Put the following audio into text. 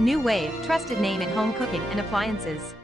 New Wave, trusted name in home cooking and appliances.